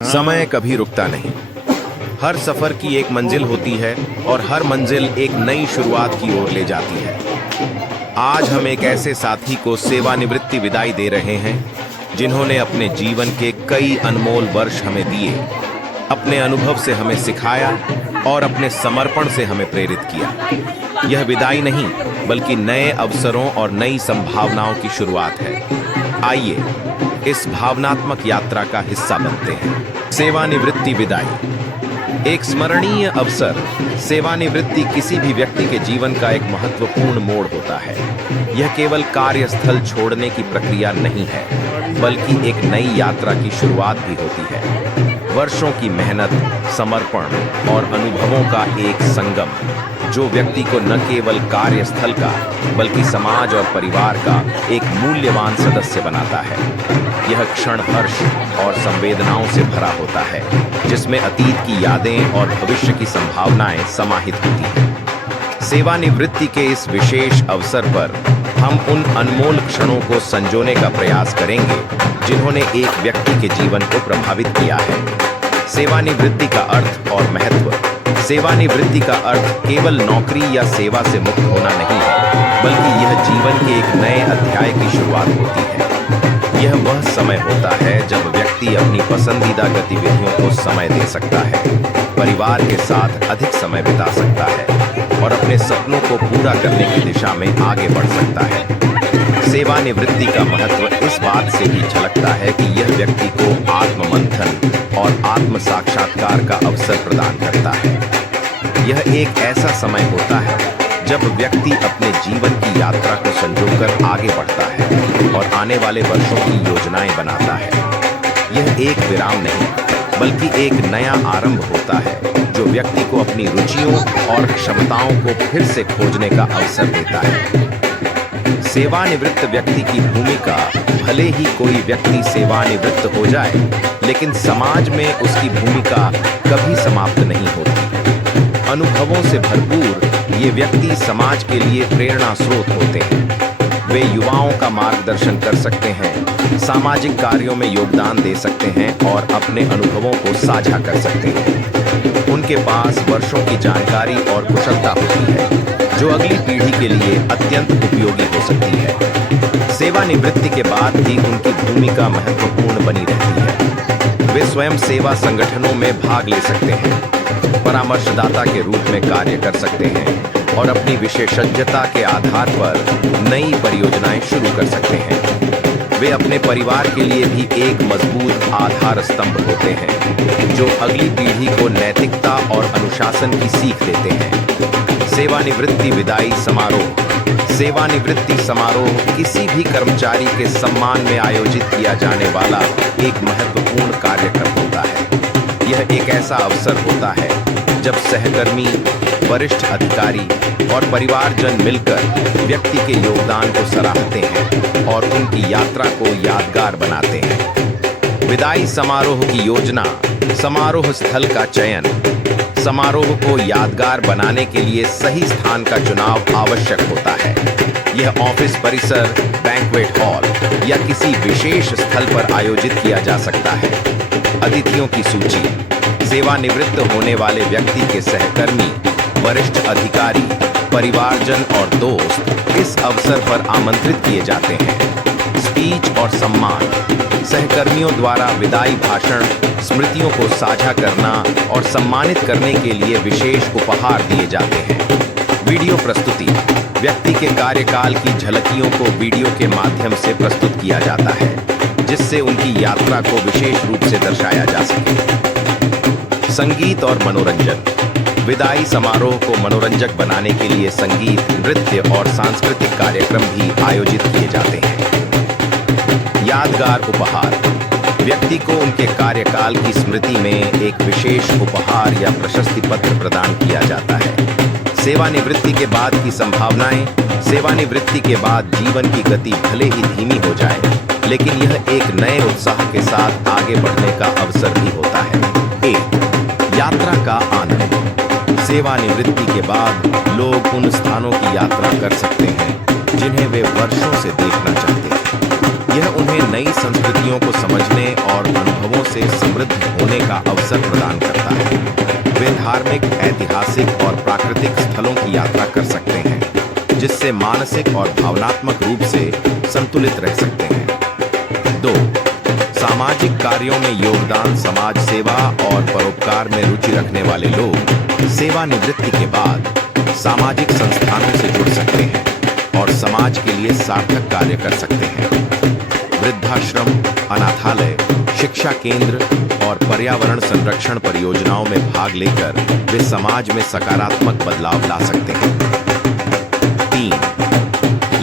समय कभी रुकता नहीं। हर सफर की एक मंजिल होती है और हर मंजिल एक नई शुरुआत की ओर ले जाती है। आज हम एक ऐसे साथी को सेवानिवृत्ति विदाई दे रहे हैं जिन्होंने अपने जीवन के कई अनमोल वर्ष हमें दिए, अपने अनुभव से हमें सिखाया और अपने समर्पण से हमें प्रेरित किया। यह विदाई नहीं बल्कि नए अवसरों और नई संभावनाओं की शुरुआत है। आइए इस भावनात्मक यात्रा का हिस्सा बनते हैं। सेवानिवृत्ति विदाई एक स्मरणीय अवसर। सेवानिवृत्ति किसी भी व्यक्ति के जीवन का एक महत्वपूर्ण मोड़ होता है। यह केवल कार्यस्थल छोड़ने की प्रक्रिया नहीं है, बल्कि एक नई यात्रा की शुरुआत भी होती है। वर्षों की मेहनत, समर्पण और अनुभवों का एक संगम जो व्यक्ति को न केवल कार्यस्थल का बल्कि समाज और परिवार का एक मूल्यवान सदस्य बनाता है। यह क्षण हर्ष और संवेदनाओं से भरा होता है, जिसमें अतीत की यादें और भविष्य की संभावनाएं समाहित होती हैं। सेवानिवृत्ति के इस विशेष अवसर पर हम उन अनमोल क्षणों को संजोने का प्रयास करेंगे जिन्होंने एक व्यक्ति के जीवन को प्रभावित किया है। सेवानिवृत्ति का अर्थ और महत्व। सेवानिवृत्ति का अर्थ केवल नौकरी या सेवा से मुक्त होना नहीं है, बल्कि यह जीवन के एक नए अध्याय की शुरुआत होती है। यह वह समय होता है जब व्यक्ति अपनी पसंदीदा गतिविधियों को समय दे सकता है, परिवार के साथ अधिक समय बिता सकता है और अपने सपनों को पूरा करने की दिशा में आगे बढ़ सकता है। सेवानिवृत्ति का महत्व इस बात से भी झलकता है कि यह व्यक्ति को आत्ममंथन और आत्म साक्षात्कार का अवसर प्रदान करता है। यह एक ऐसा समय होता है जब व्यक्ति अपने जीवन की यात्रा को संजोकर आगे बढ़ता है और आने वाले वर्षों की योजनाएं बनाता है। यह एक विराम नहीं, बल्कि एक नया आरंभ होता है जो व्यक्ति को अपनी रुचियों और क्षमताओं को फिर से खोजने का अवसर देता है। सेवानिवृत्त व्यक्ति की भूमिका। भले ही कोई व्यक्ति सेवानिवृत्त हो जाए, लेकिन समाज में उसकी भूमिका कभी समाप्त नहीं होती। अनुभवों से भरपूर ये व्यक्ति समाज के लिए प्रेरणा स्रोत होते हैं। वे युवाओं का मार्गदर्शन कर सकते हैं, सामाजिक कार्यों में योगदान दे सकते हैं और अपने अनुभवों को साझा कर सकते हैं। उनके पास वर्षों की जानकारी और कुशलता होती है जो अगली पीढ़ी के लिए अत्यंत उपयोगी हो सकती है। सेवानिवृत्ति के बाद भी उनकी भूमिका महत्वपूर्ण बनी रहती है। वे स्वयं सेवा संगठनों में भाग ले सकते हैं, परामर्शदाता के रूप में कार्य कर सकते हैं और अपनी विशेषज्ञता के आधार पर नई परियोजनाएं शुरू कर सकते हैं। वे अपने परिवार के लिए भी एक मजबूत आधार स्तंभ होते हैं जो अगली पीढ़ी को नैतिकता और अनुशासन की सीख देते हैं। सेवानिवृत्ति विदाई समारोह। सेवानिवृत्ति समारोह किसी भी कर्मचारी के सम्मान में आयोजित किया जाने वाला एक महत्वपूर्ण कार्यक्रम होता है। यह एक ऐसा अवसर होता है जब सहकर्मी, वरिष्ठ अधिकारी और परिवारजन मिलकर व्यक्ति के योगदान को सराहते हैं और उनकी यात्रा को यादगार बनाते हैं। विदाई समारोह की योजना। समारोह स्थल का चयन। समारोह को यादगार बनाने के लिए सही स्थान का चुनाव आवश्यक होता है। यह ऑफिस परिसर, बैंक्वेट हॉल या किसी विशेष स्थल पर आयोजित किया जा सकता है। अतिथियों की सूची। सेवानिवृत्त होने वाले व्यक्ति के सहकर्मी, वरिष्ठ अधिकारी, परिवारजन और दोस्त इस अवसर पर आमंत्रित किए जाते हैं। स्पीच और सम्मान। सहकर्मियों द्वारा विदाई भाषण, स्मृतियों को साझा करना और सम्मानित करने के लिए विशेष उपहार दिए जाते हैं। वीडियो प्रस्तुति। व्यक्ति के कार्यकाल की झलकियों को वीडियो के माध्यम से प्रस्तुत किया जाता है, जिससे उनकी यात्रा को विशेष रूप से दर्शाया जा सके। संगीत और मनोरंजन। विदाई समारोह को मनोरंजक बनाने के लिए संगीत, नृत्य और सांस्कृतिक कार्यक्रम भी आयोजित किए जाते हैं। यादगार उपहार। व्यक्ति को उनके कार्यकाल की स्मृति में एक विशेष उपहार या प्रशस्ति पत्र प्रदान किया जाता है। सेवानिवृत्ति के बाद की संभावनाएं। सेवानिवृत्ति के बाद जीवन की गति भले ही धीमी हो जाए, लेकिन यह एक नए उत्साह के साथ आगे बढ़ने का अवसर भी होता है। यात्रा का आनंद। सेवानिवृत्ति के बाद लोग उन स्थानों की यात्रा कर सकते हैं जिन्हें वे वर्षों से देखना चाहते हैं। यह उन्हें नई संस्कृतियों को समझने और अनुभवों से समृद्ध होने का अवसर प्रदान करता है। वे धार्मिक, ऐतिहासिक और प्राकृतिक स्थलों की यात्रा कर सकते हैं, जिससे मानसिक और भावनात्मक रूप से संतुलित रह सकते हैं। 2. सामाजिक कार्यों में योगदान। समाज सेवा और परोपकार में रुचि रखने वाले लोग सेवानिवृत्ति के बाद सामाजिक संस्थानों से जुड़ सकते हैं और समाज के लिए सार्थक कार्य कर सकते हैं। वृद्धाश्रम, अनाथालय, शिक्षा केंद्र और पर्यावरण संरक्षण परियोजनाओं में भाग लेकर वे समाज में सकारात्मक बदलाव ला सकते हैं। 3.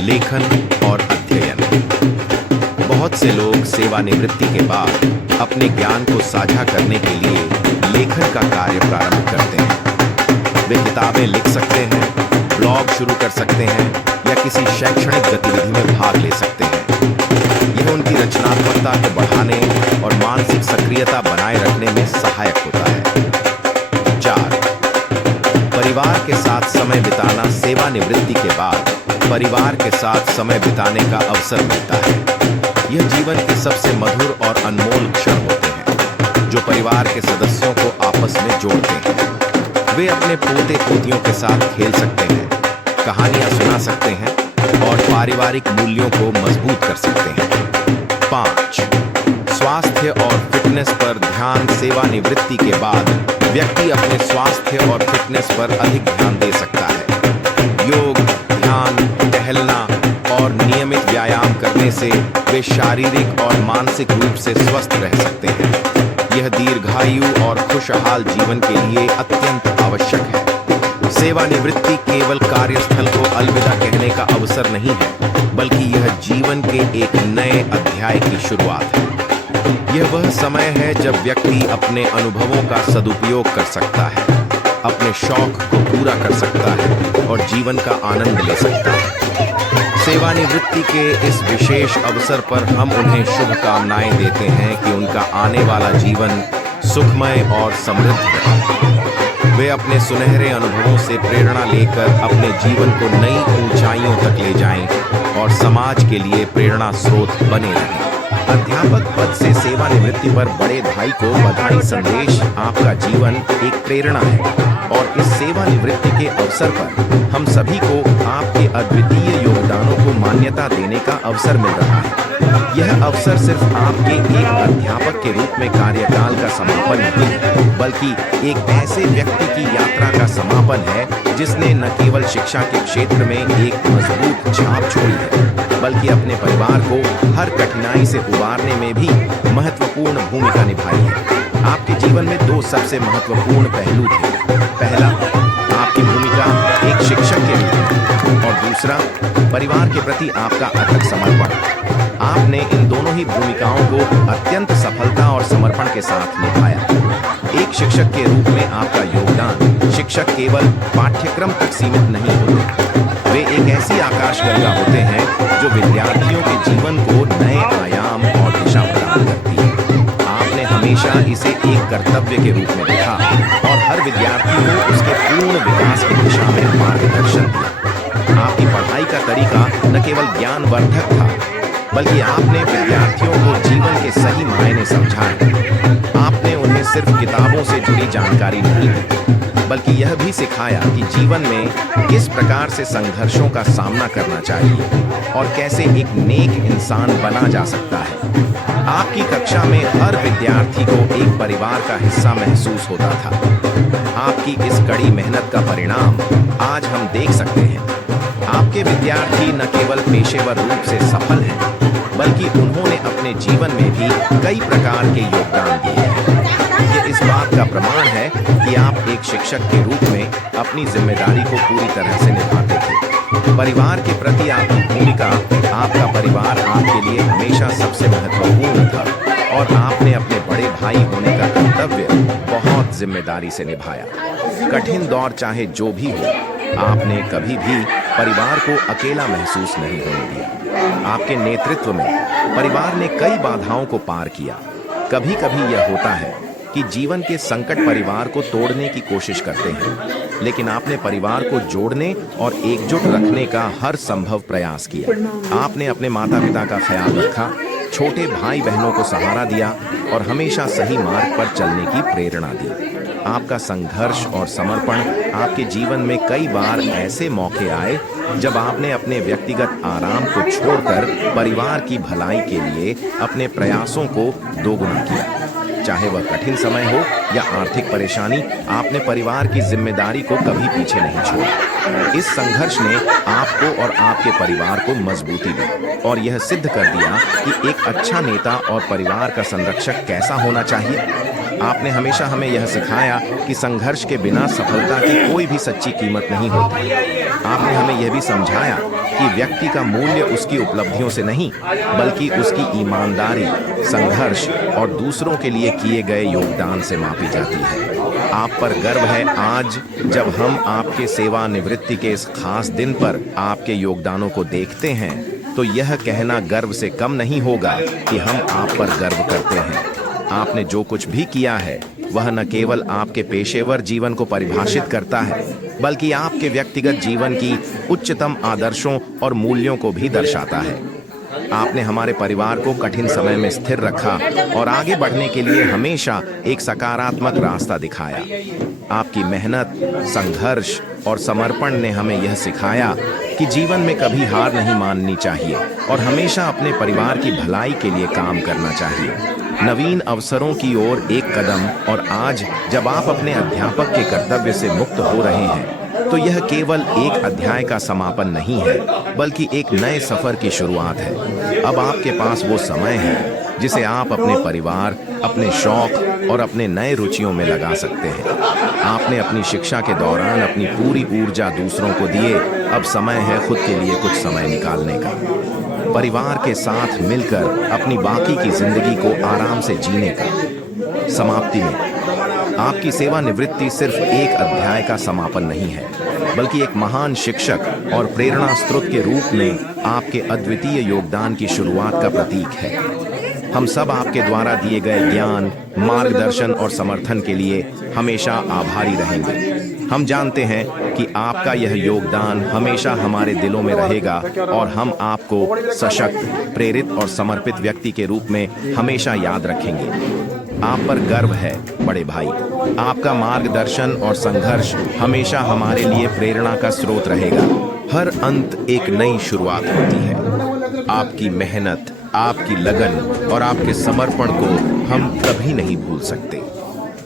लेखन और अध्ययन। बहुत से लोग सेवानिवृत्ति के बाद अपने ज्ञान को साझा करने के लिए लेखन का कार्य प्रारंभ करते हैं। वे किताबें लिख सकते हैं, ब्लॉग शुरू कर सकते हैं या किसी शैक्षणिक गतिविधि में भाग ले सकते हैं। यह उनकी रचनात्मकता को बढ़ाने और मानसिक सक्रियता बनाए रखने में सहायक होता है। 4. परिवार के साथ समय बिताना। सेवानिवृत्ति के बाद परिवार के साथ समय बिताने का अवसर मिलता है। यह जीवन के सबसे मधुर और अनमोल क्षण होते हैं, जो परिवार के सदस्यों को आपस में जोड़ते हैं। वे अपने पोते पोतियों के साथ खेल सकते हैं, कहानियां सुना सकते हैं और पारिवारिक मूल्यों को मजबूत कर सकते हैं। 5. स्वास्थ्य और फिटनेस पर ध्यान। सेवानिवृत्ति के बाद व्यक्ति अपने स्वास्थ्य और फिटनेस पर अधिक ध्यान दे सकता है। योग, ध्यान, टहलना और नियमित व्यायाम करने से वे शारीरिक और मानसिक रूप से स्वस्थ रह सकते हैं। यह दीर्घायु और खुशहाल जीवन के लिए अत्यंत आवश्यक है। सेवानिवृत्ति केवल कार्यस्थल को अलविदा कहने का अवसर नहीं है, बल्कि यह जीवन के एक नए अध्याय की शुरुआत है। यह वह समय है जब व्यक्ति अपने अनुभवों का सदुपयोग कर सकता है, अपने शौक को पूरा कर सकता है और जीवन का आनंद ले सकता है। सेवानिवृत्ति के इस विशेष अवसर पर हम उन्हें शुभकामनाएं देते हैं कि उनका आने वाला जीवन सुखमय और समृद्ध रहे। वे अपने सुनहरे अनुभवों से प्रेरणा लेकर अपने जीवन को नई ऊंचाइयों तक ले जाएं और समाज के लिए प्रेरणा स्रोत बने रहें। अध्यापक पद से सेवानिवृत्ति पर बड़े भाई को बधाई। संदेश: आपका जीवन एक प्रेरणा है और इस सेवानिवृत्ति के अवसर पर हम सभी को आपके अद्वितीय योगदानों को मान्यता देने का अवसर मिल रहा है। यह अवसर सिर्फ आपके एक अध्यापक के रूप में कार्यकाल का समापन नहीं है, बल्कि एक ऐसे व्यक्ति की यात्रा का समापन है जिसने न केवल शिक्षा के क्षेत्र में एक मजबूत छाप छोड़ी है, बल्कि अपने परिवार को हर कठिनाई से उबारने में भी महत्वपूर्ण भूमिका निभाई है। आपके जीवन में 2 सबसे महत्वपूर्ण पहलू थे। पहला, आपकी भूमिका एक शिक्षक के रूप में, और दूसरा, परिवार के प्रति आपका अथक समर्पण। आपने इन दोनों ही भूमिकाओं को अत्यंत सफलता और समर्पण के साथ निभाया। एक शिक्षक के रूप में आपका योगदान। शिक्षक केवल पाठ्यक्रम तक सीमित नहीं होते, वे एक ऐसी आकाशगंगा होते हैं जो विद्यार्थियों के जीवन को नए आयाम और दिशा प्रदान करती है। आपने हमेशा इसे एक कर्तव्य के रूप में देखा और हर विद्यार्थी को उसके पूर्ण विकास की दिशा में मार्गदर्शन दिया। आपकी पढ़ाई का तरीका न केवल ज्ञानवर्धक था, बल्कि आपने विद्यार्थियों को जीवन के सही मायने समझाए। आपने उन्हें सिर्फ किताबों से जुड़ी जानकारी नहीं दी, बल्कि यह भी सिखाया कि जीवन में किस प्रकार से संघर्षों का सामना करना चाहिए और कैसे एक नेक इंसान बना जा सकता है। आपकी कक्षा में हर विद्यार्थी को एक परिवार का हिस्सा महसूस होता था। आपकी इस कड़ी मेहनत का परिणाम आज हम देख सकते हैं। आपके विद्यार्थी न केवल पेशेवर रूप से सफल हैं, बल्कि उन्होंने अपने जीवन में भी कई प्रकार के योगदान दिए हैं। ये इस बात का प्रमाण है कि आप एक शिक्षक के रूप में अपनी जिम्मेदारी को पूरी तरह से निभाते थे। परिवार के प्रति आपकी भूमिका, आपका परिवार आपके लिए हमेशा सबसे महत्वपूर्ण था और आपने अपने बड़े भाई होने का कर्तव्य बहुत जिम्मेदारी से निभाया। कठिन दौर चाहे जो भी हो, आपने कभी भी परिवार को अकेला महसूस नहीं होने दिया। आपके नेतृत्व में परिवार ने कई बाधाओं को पार किया। कभी कभी यह होता है कि जीवन के संकट परिवार को तोड़ने की कोशिश करते हैं, लेकिन आपने परिवार को जोड़ने और एकजुट रखने का हर संभव प्रयास किया। आपने अपने माता पिता का ख्याल रखा छोटे भाई बहनों को सहारा दिया और हमेशा सही मार्ग पर चलने की प्रेरणा दी। आपका संघर्ष और समर्पण आपके जीवन में कई बार ऐसे मौके आए जब आपने अपने व्यक्तिगत आराम को छोड़कर परिवार की भलाई के लिए अपने प्रयासों को दोगुना किया। चाहे वह कठिन समय हो या आर्थिक परेशानी, आपने परिवार की जिम्मेदारी को कभी पीछे नहीं छोड़ा। इस संघर्ष ने आपको और आपके परिवार को मजबूती दी और यह सिद्ध कर दिया कि एक अच्छा नेता और परिवार का संरक्षक कैसा होना चाहिए। आपने हमेशा हमें यह सिखाया कि संघर्ष के बिना सफलता की कोई भी सच्ची कीमत नहीं होती। आपने हमें यह भी समझाया कि व्यक्ति का मूल्य उसकी उपलब्धियों से नहीं, बल्कि उसकी ईमानदारी, संघर्ष और दूसरों के लिए किए गए योगदान से मापी जाती है। आप पर गर्व है आज जब हम आपके सेवानिवृत्ति के इस खास दिन पर आपके योगदानों को देखते हैं, तो यह कहना गर्व से कम नहीं होगा कि हम आप पर गर्व करते हैं। आपने जो कुछ भी किया है वह न केवल आपके पेशेवर जीवन को परिभाषित करता है, बल्कि आपके व्यक्तिगत जीवन की उच्चतम आदर्शों और मूल्यों को भी दर्शाता है। आपने हमारे परिवार को कठिन समय में स्थिर रखा और आगे बढ़ने के लिए हमेशा एक सकारात्मक रास्ता दिखाया। आपकी मेहनत, संघर्ष और समर्पण ने हमें यह सिखाया कि जीवन में कभी हार नहीं माननी चाहिए और हमेशा अपने परिवार की भलाई के लिए काम करना चाहिए। नवीन अवसरों की ओर एक कदम, और आज जब आप अपने अध्यापक के कर्तव्य से मुक्त हो रहे हैं, तो यह केवल एक अध्याय का समापन नहीं है, बल्कि एक नए सफर की शुरुआत है। अब आपके पास वो समय है जिसे आप अपने परिवार, अपने शौक और अपने नए रुचियों में लगा सकते हैं। आपने अपनी शिक्षा के दौरान अपनी पूरी ऊर्जा दूसरों को दिए, अब समय है खुद के लिए कुछ समय निकालने का। परिवार के साथ मिलकर अपनी बाकी की जिंदगी को आराम से जीने का। समाप्ति में आपकी सेवानिवृत्ति सिर्फ एक अध्याय का समापन नहीं है, बल्कि एक महान शिक्षक और प्रेरणा स्रोत के रूप में आपके अद्वितीय योगदान की शुरुआत का प्रतीक है। हम सब आपके द्वारा दिए गए ज्ञान, मार्गदर्शन और समर्थन के लिए हमेशा आभारी रहेंगे। हम जानते हैं कि आपका यह योगदान हमेशा हमारे दिलों में रहेगा और हम आपको सशक्त, प्रेरित और समर्पित व्यक्ति के रूप में हमेशा याद रखेंगे। आप पर गर्व है बड़े भाई। आपका मार्गदर्शन और संघर्ष हमेशा हमारे लिए प्रेरणा का स्रोत रहेगा। हर अंत एक नई शुरुआत होती है। आपकी मेहनत, आपकी लगन और आपके समर्पण को हम कभी नहीं भूल सकते।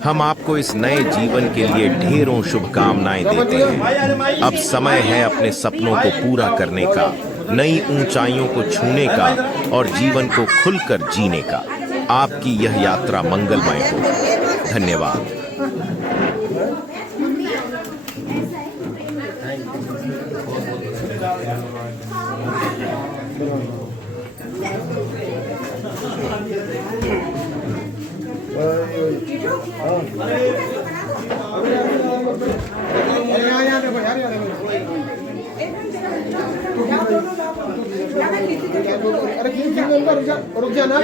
हम आपको इस नए जीवन के लिए ढेरों शुभकामनाएं देते हैं। अब समय है अपने सपनों को पूरा करने का, नई ऊंचाइयों को छूने का और जीवन को खुलकर जीने का। आपकी यह यात्रा मंगलमय हो। धन्यवाद। रुक जा ना,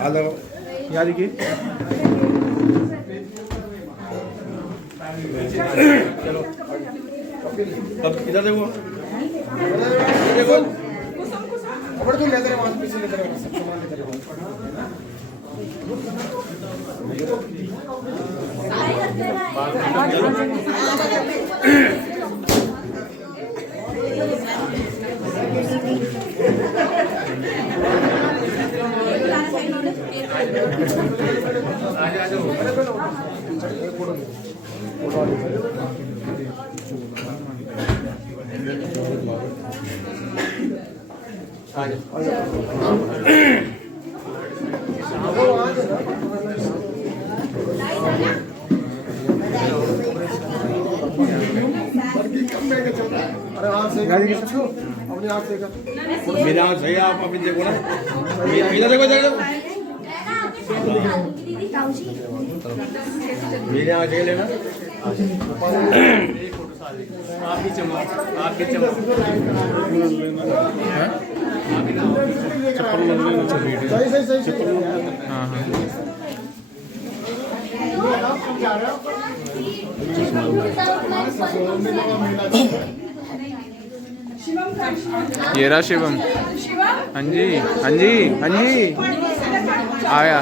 हेलो यार की चलो अब इधर देखो, देखो कपड़े तो लेते रहे, वहां पीछे लेते रहे, सब सामान लेते रहे। गाड़ी के छो अपने आप से कर, मेरे हाथ सही, आप अभी देखो ना, इधर देखो, इधर देखो, मेरे हाथ से लेना, आपकी चमक, आपकी चमक, चप्पल लग रही है, सही सही सही, हाँ हाँ ये रहा शिवम। हाँ जी हाँ जी हाँ जी आया।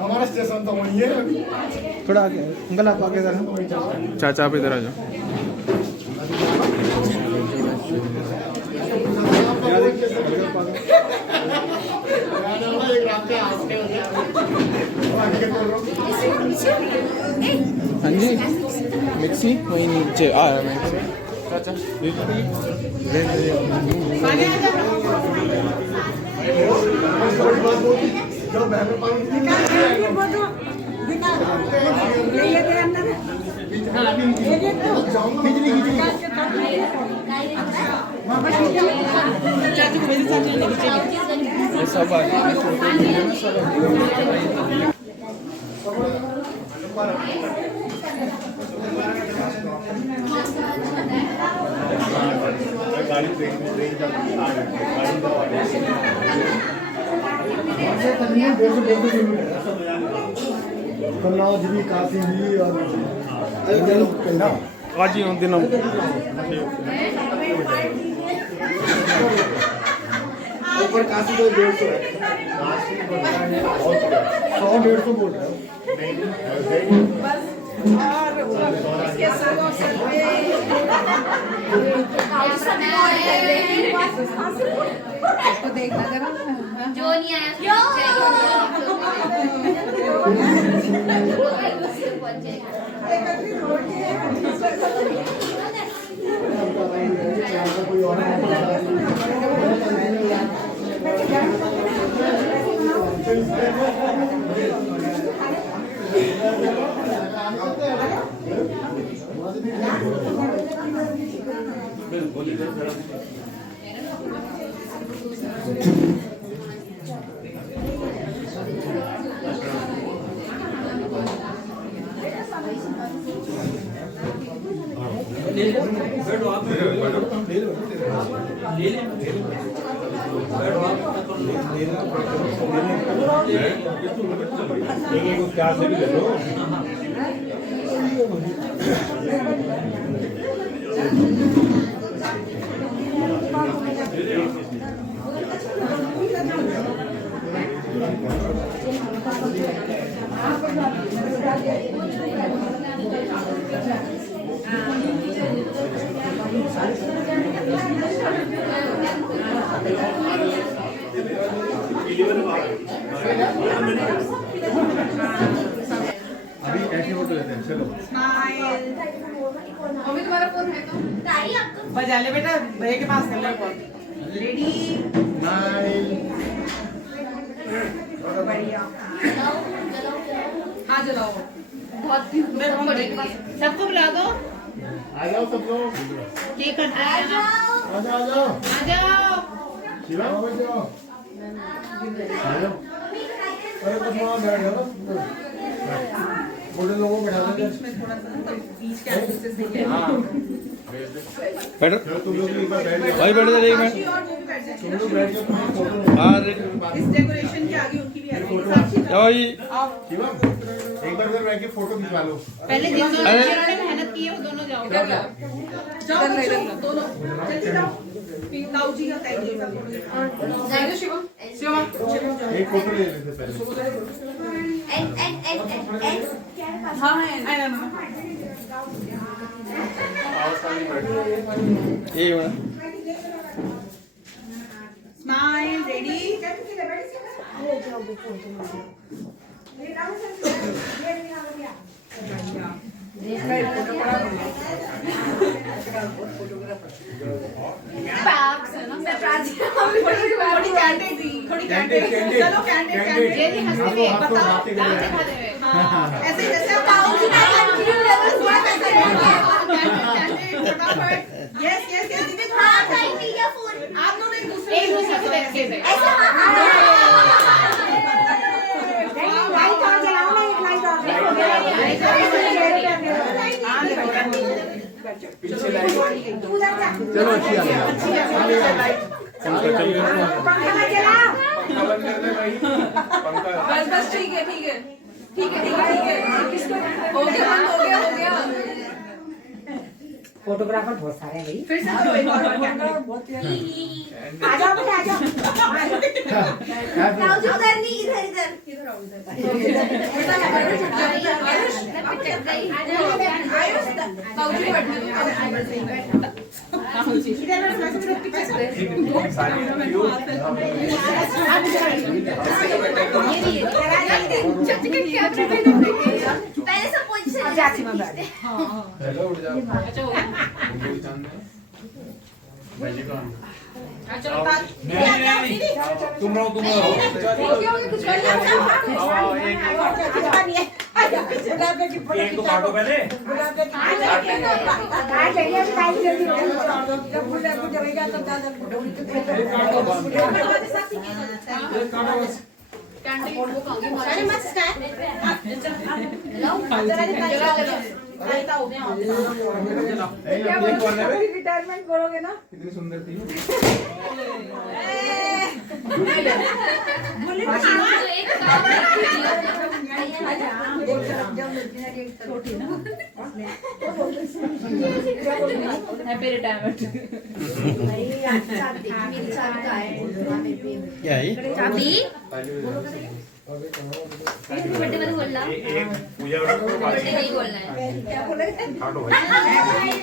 हमारा स्टेशन तो वही है। थोड़ा आगे अंकल, आप आगे जरा। चाचा आप इधर आ जाओ। हाँ जी मिक्सी वहीं नीचे आया मैं। चाचा सब आ कन्नौज भी, काशी भी और आज ही दिनों ऊपर काशी तो 150 है, 100-150 बोल रहे हो। जो नहीं आया अभी ऐसे फोटो लेते हैं, चलो। मम्मी तुम्हारा फोन है तो ताई आपको बजा ले बेटा, भैया के पास कर ले कॉल। रेडी, बढ़िया। हाँ जलाओ। बहुत मैं फोन पड़ेगी सबको बुला दो। आ जाओ सब लोग, केक कट रहा है। आ जाओ, आ जाओ, आ जाओ। शिवा, आ जाओ, आ जाओ। अरे कुछ वहाँ बैठ जाओ ना, बड़े लोगों को बैठा देंगे। में थोड़ा सा ना, बीच के आगे से सही है। बैठो तुम लोग भी एक बार बैठ जाओ। भाई बैठ जाइए। मैं साक्षी और वो भी बैठ तुम जाएंगे लोग बैठ जाओ, तुम्हारी फोटो हाँ इस डेकोरेशन के आगे उनकी भी आ जाएगी। साक्षी जाओ जी। आओ। शिवा, एक बार उधर बैठ के फोटो खिंचवा लो। पहले जिन दोनों टीचरों ने मेहनत की है वो दोनों जाओ। जाओ बच्चों, दोनों जल्दी जाओ। ताऊ जी का ताई जी का फोटो जाएगा शिवम शिवम एक फोटो ले लेते पहले। एन हाँ है ना ना ये वाला स्माइल रेडी पैक्स है ना मैं प्राची थोड़ी कैंडिड थी थोड़ी कैंडिड चलो कैंडिड कैंडिड ये भी हंसते हुए बताओ ऐसे जैसे ताऊ जी का कंटिन्यू लेवल हुआ कैसे यस यस यस दीदी थोड़ा टाइम मिल गया फोन आप दोनों एक दूसरे को देख के ऐसा लाइट और जलाओ ना एक लाइट और पीछे लाइट, तू उधर जा चलो अच्छी आ गई। पंखा ना जला पंखा बंद कर दे भाई, पंखा। बस बस ठीक है ठीक है हो गया फोटोग्राफर बहुत सारे हैं भाई। फिर से करो एक और आ जाओ बेटा आ जाओ। ताऊ जी उधर नहीं, इधर इधर पहले सब पोजीशन जाती मैं बैठ। तुम रहो कुछ कर एक तो काटो पहले रिटायरमेंट करोगे ना? कितनी सुंदर थी हैप्पी रिटायरमेंट। क्या है चाबी बर्थडे वाले बोलना, पूजा बर्थडे नहीं बोलना है। क्या बोले? काटो भाई एक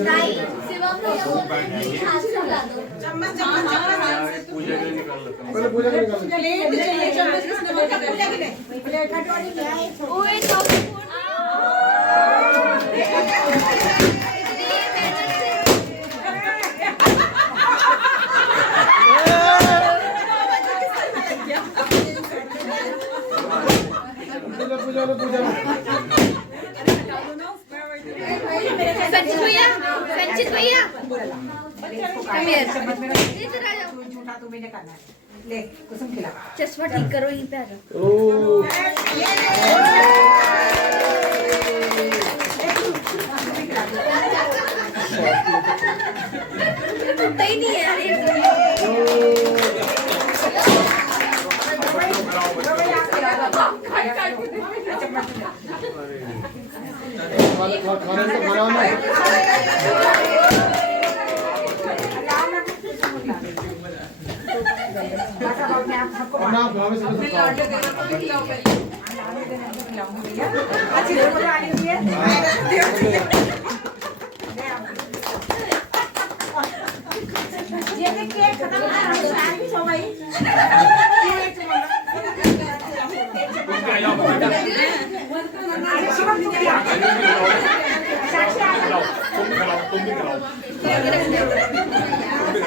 नहीं, शिवम भैया बोल रहे हैं कि हाथ से ला दो। पूजा के लिए निकाल लेता हूँ ओए चाबी फोड़ संचित भैया इधर आ जाओ। झूठा तुम्हें करना है। ले कुसुम खिला। चश्मा ठीक करो, यहीं पे आ जाओ। टूटता ही नहीं है। अच्छी से बनानी हुई है। ये केक खत्म भी सो भाई।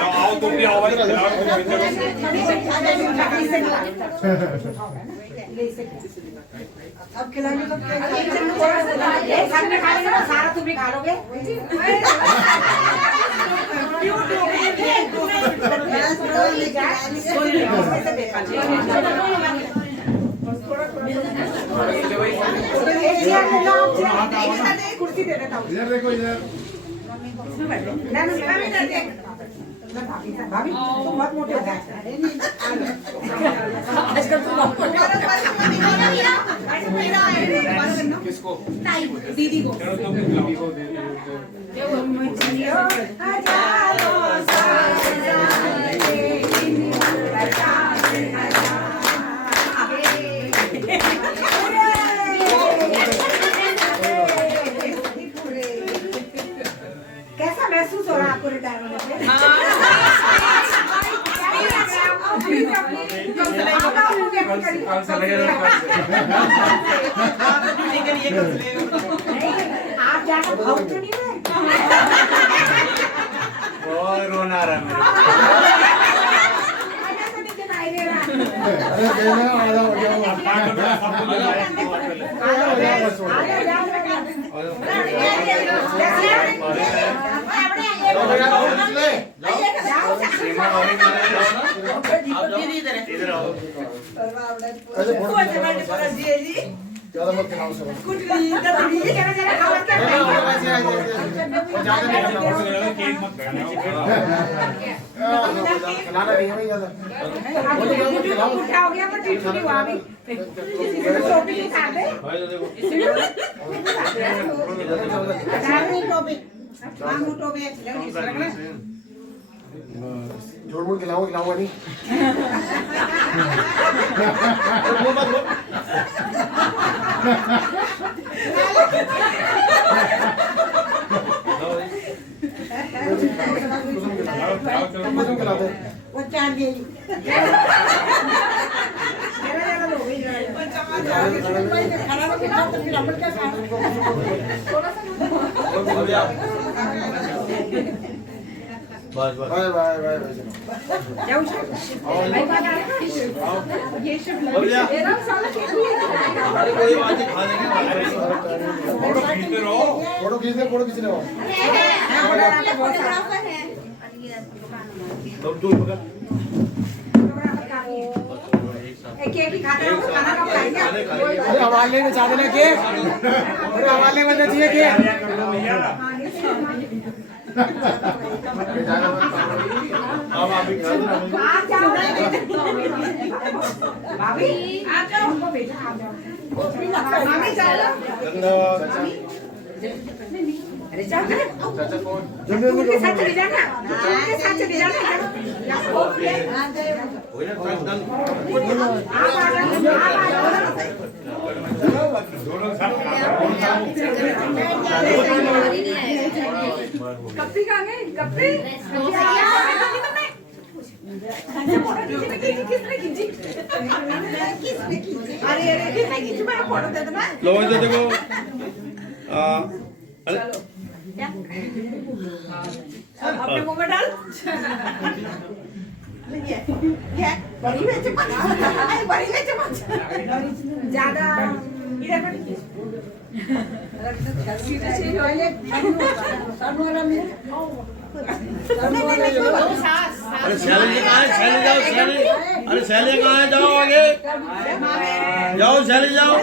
आओ तुम भी आओ भाई अब खिलाने को साथ में खा लेंगे ना, सारा तुम भी खा लोगे। कुर्सी दे देता हूँ। इधर देखो इधर भाभी तुम बहुत मोटे हो गए आजकल तुम बहुत मोटे हो गए। किसको दीदी को कैसा महसूस हो रहा है आपको रिटायर होने पे? कल से लगे रहो, कल से। आप जाकर भाव तो नहीं है बहुत रोना आ रहा है मेरे। तो नहीं दिखाई दे रहा अरे देना आधा हो गया वो। ऐसे ज्यादा मत खिलाओ सब। खिलाना नहीं है भाई ज्यादा। उठा हो गया पर ठीक नहीं हुआ अभी टोपी खा दे जोड़ मोड़ खिलाऊंगा खिलाऊंगा नहीं। कुसुम खिला दे। वो चार गई bye bye bye bye. Photo खींच ले फोटो खींच ले। अरे हवाले में चाह देना केक। अरे हवाले में देना चाहिए केक। अरे चल उनके साथ चले जाना उनके साथ चले जाना कप्पी कहाँ गई कप्पी किसने खींची अरे अरे खींची मेरा फोटो दे देना लो इधर देखो। अपने मुंह में डाल बड़ी में चम्मच बड़ी में चम्मच ज्यादा इधर पर सीधे सीधे वाले सनवारा में अरे शैलेंद्र कहाँ है? शैलेंद्र जाओ शैलेंद्र। अरे शैलेंद्र कहाँ है? जाओ आगे जाओ शैलेंद्र जाओ।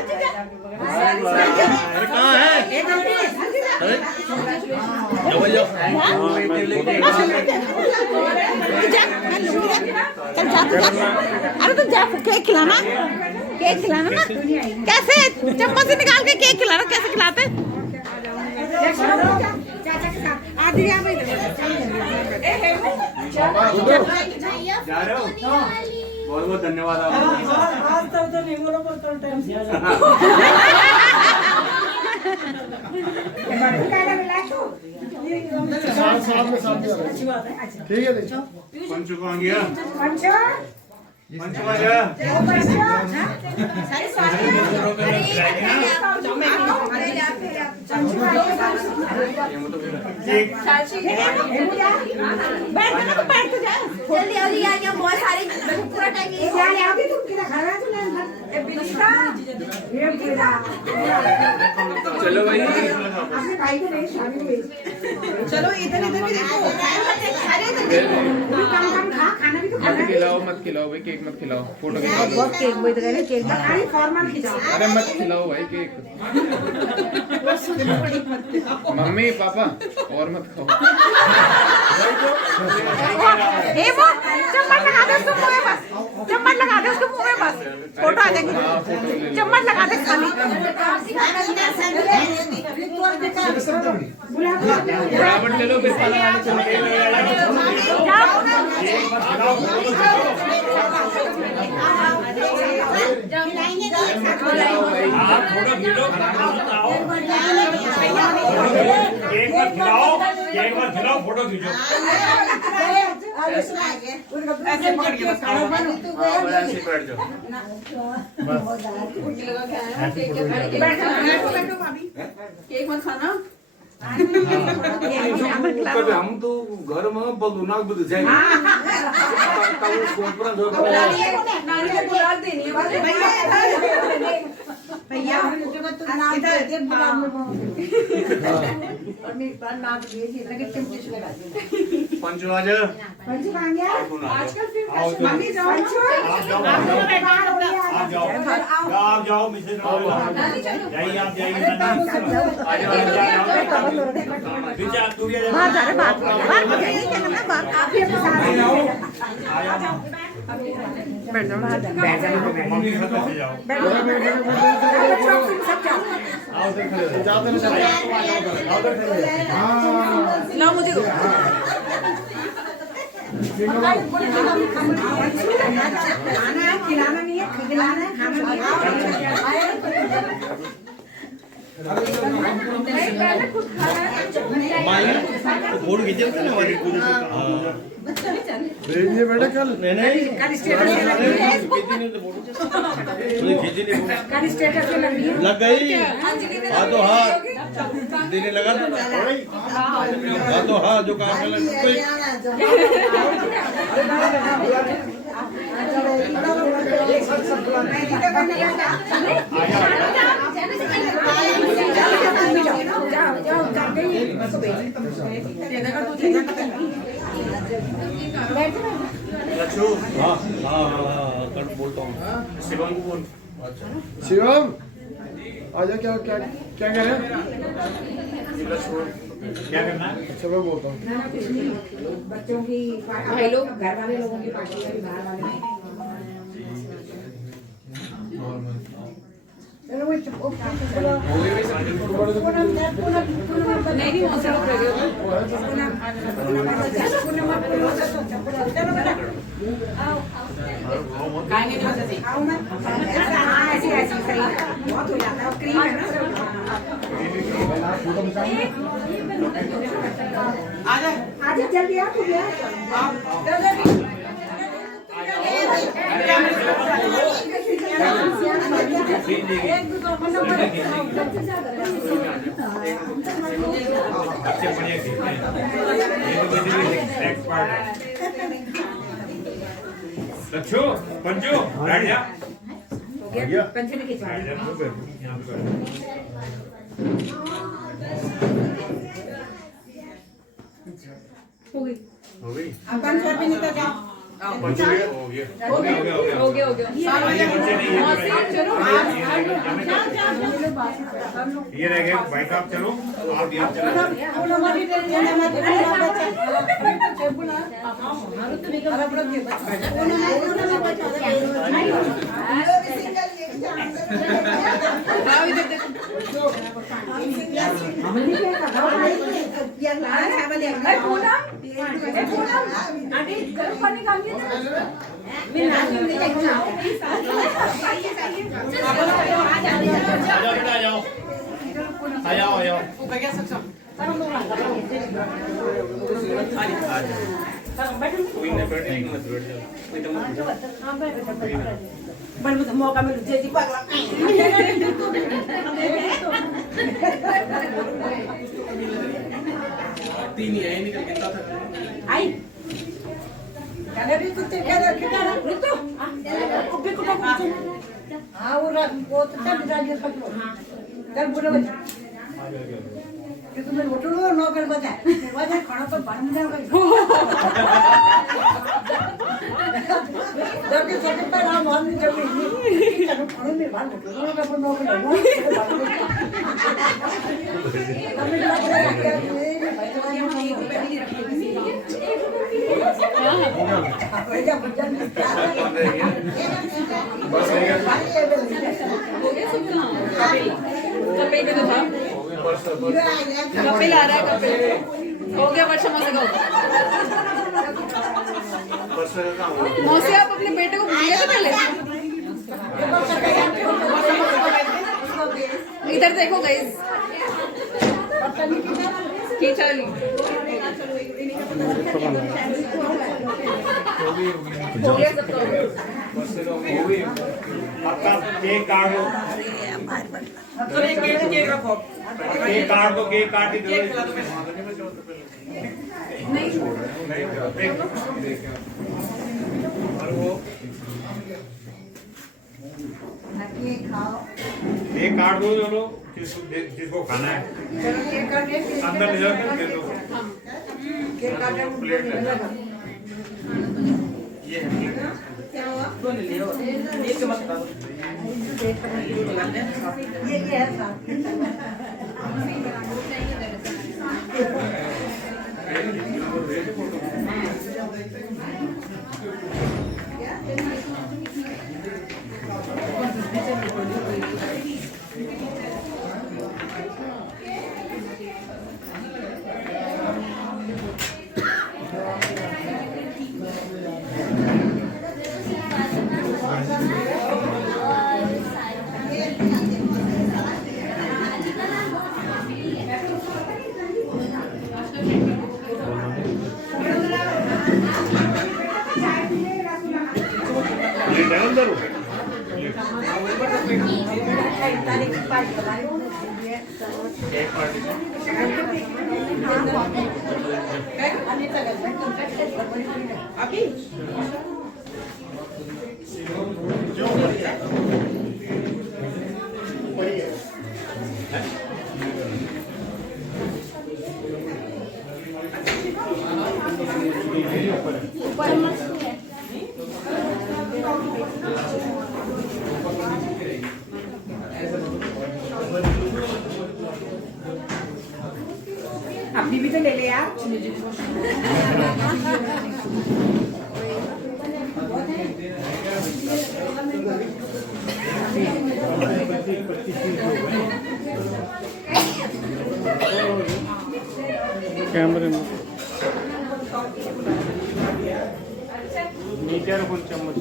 अरे कहाँ है? अरे जाओ जाओ। अरे तुम जा केक खिलाना ना कैसे चम्मच से निकाल के केक खिलाना कैसे खिलाते चाचा के साथ आदि जा रहे हो? बहुत बहुत धन्यवाद आपका। साथ में ठीक है पंचू को आ गया। पंचो पंचू आ गया। सारी स्वास्थ्य बैठ जा जल्दी आओ जी यार बहुत सारे पूरा टाइम ये आओगी तुम किधर खाना चलो भाई अपने भाई को नहीं शादी को चलो इधर इधर भी देखो कम खा खाना भी तो मत खिलाओ भाई केक मत खिलाओ फोटो खिंचवा दो। बहुत केक बोल रहे केक खाली फॉर्मल खिंचाओ अरे मत खिलाओ भाई केक। मम्मी पापा और मत खाओ। ए वो चम्मच लगा दे उसके मुंह में बस चम्मच लगा दे उसके मुंह में बस फोटो आ जाएगी चम्मच लगा दे खाली बराबर चलो फिर खाना वाले चलो। केक मत खिलाओ फोटो खींचो। ऐसे पकड़ के बस ऐसे बैठ जाओ बैठो भाभी केक मत खाना कभी हम तो घर में बोलू ना बुद्ध जाए नानी को गुलाल देनी है भैया पंचू आजा आजकल फिर मम्मी जाओ आप जाओ मिसेज नानी चलो जाइए आप जाइए बाहर जा रहे बाहर बाहर जाइए क्या करना बाहर आप ही अपने साथ बैठ जाओ बाहर जाओ मम्मी के साथ जाओ ना मुझे दो खिलाना नहीं है खिलाना है खाना फोटो खींचे थे ना हमारी भेजिए बेटा कल नहीं कल स्टेटस पे लगी है कल स्टेटस पे लगी है लग गई हाँ तो हाँ देने लगा था हाँ तो हाँ जो काम कर कोई लक्ष्मू हाँ हाँ हाँ कल बोलता हूँ शिवम को बोल शिवम आजा क्या क्या क्या कह रहे हैं क्या करना है अच्छा मैं बोलता हूँ बच्चों की भाई लोग घर वाले लोगों की पार्टी है बाहर वाले नहीं मौसम ऐसी ऐसी सही बहुत हो जाता है क्रीम है ना आजा आजा जल्दी आ तू गया लक्ष्मू पंचू बैठ जा पंचमी की चाय हो गई हो गई अब 500 रुपये निकल जाओ हो गया हो गया हो गया हो गया ये रह गए भाई साहब चलो आप यहाँ चलो आ जाओ आ जाओ कोई नहीं बैठ जाओ मौका मिल जी पगला तीन ही है निकल के था आई क्या भी कुत्ते क्या रुको कुब्बे को हाँ वो तो सब डालिए पकड़ो कर बोलो बच्चा कि तुम्हें होटल में नौकर बता खाना पर बन जाओगे जब कि सब पर हम जब चलो खाने में बाल होटल का पर नौकर कपिल आ रहा है कपिल हो गया वर्षा मौसी का मौसी आप अपने बेटे को भूल गए थे पहले इधर देखो गाइस की चली आपका केक काट दो, केक काट दो, केक काट ही दो। और वो केक काट दो जो लोग जिसको खाना है अंदर ले जाओ दे दो। प्लेट ले ये अपनी भी तो ले ले यार। कैमरे में नीचे रखो चम्मच।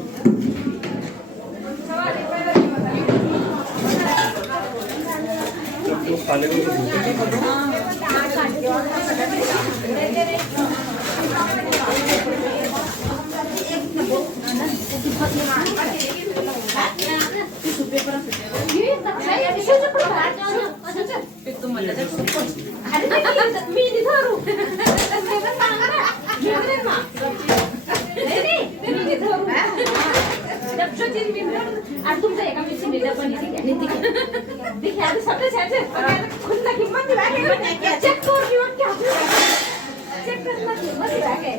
तुमचा एका मिनिट पण खुन्ना किंमत चेक करून किंमत क्या चेक करना किंमत आहे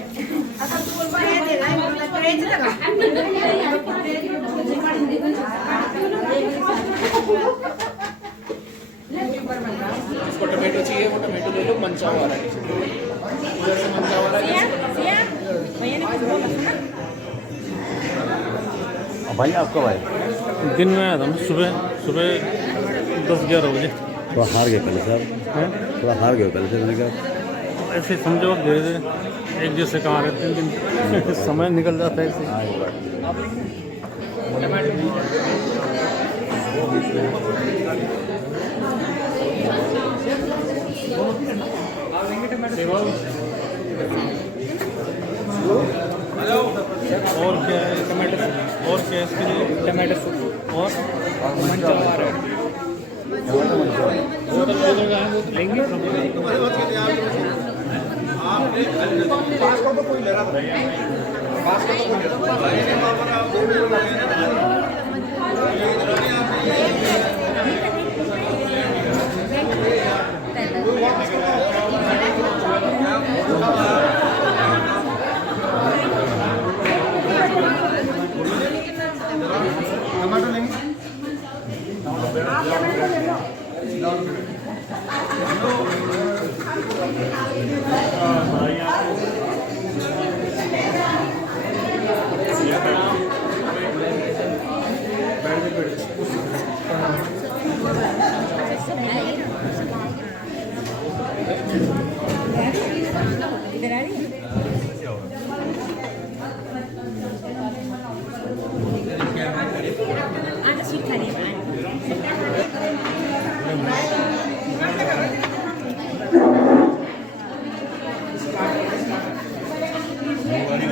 आता तू बोल पाहिजे मला करायचं का इसको टमाटो चाहिए, वो टमाटो ले लो। मंचा वाला है, उधर से मंचा वाला है। भाई आप कब आए? दिन में आया था मैं सुबह 10-11 बजे। थोड़ा हार गए पहले साहब, थोड़ा हार गए पहले से मैंने कहा ऐसे समझो धीरे धीरे एक जैसे कहाँ रहते हैं, लेकिन समय निकल जाता है ऐसे। और क्या है? Tomato soup. और क्या है इसके लिए? टमाटो सूप और मंचा आ रहा है। लेंगे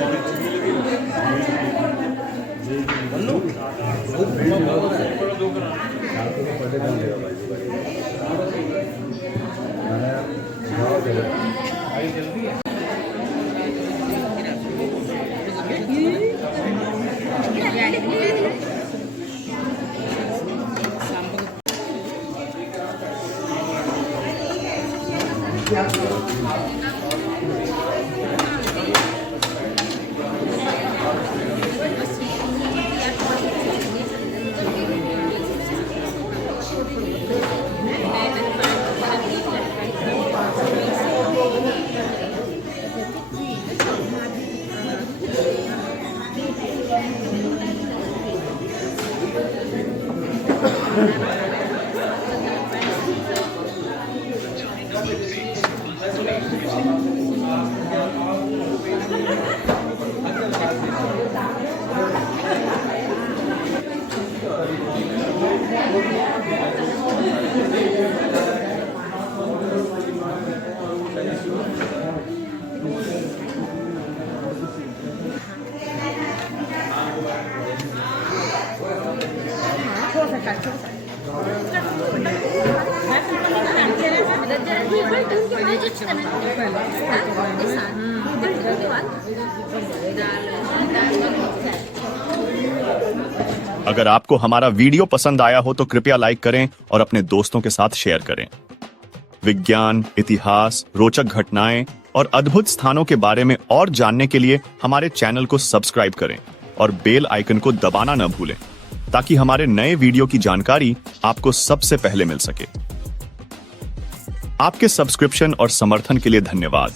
Thank you. अगर आपको हमारा वीडियो पसंद आया हो तो कृपया लाइक करें और अपने दोस्तों के साथ शेयर करें। विज्ञान, इतिहास, रोचक घटनाएं और अद्भुत स्थानों के बारे में और जानने के लिए हमारे चैनल को सब्सक्राइब करें और बेल आइकन को दबाना न भूलें ताकि हमारे नए वीडियो की जानकारी आपको सबसे पहले मिल सके। आपके सब्सक्रिप्शन और समर्थन के लिए धन्यवाद।